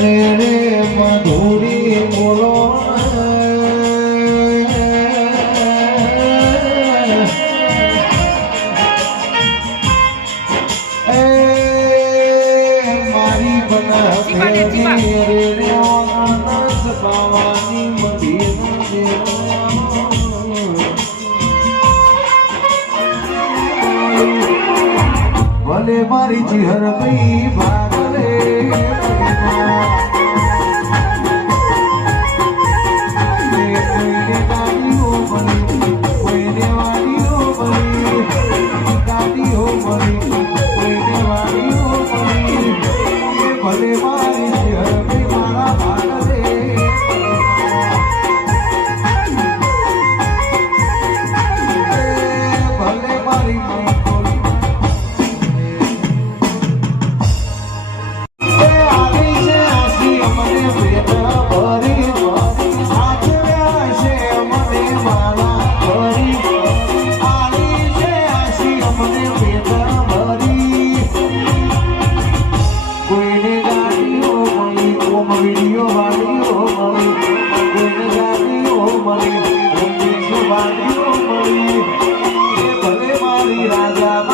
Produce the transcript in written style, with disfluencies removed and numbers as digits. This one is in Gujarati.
રે રે મધુરી બોલો મારી બનાવેલી રે રે આનંદ પાવાની મધીનો ભલે મારી ચિહર ભાઈ ભાગ રે ભલે મારી ચિહર ભાઈ મારા ભાગ રે ભલે મારી રાજા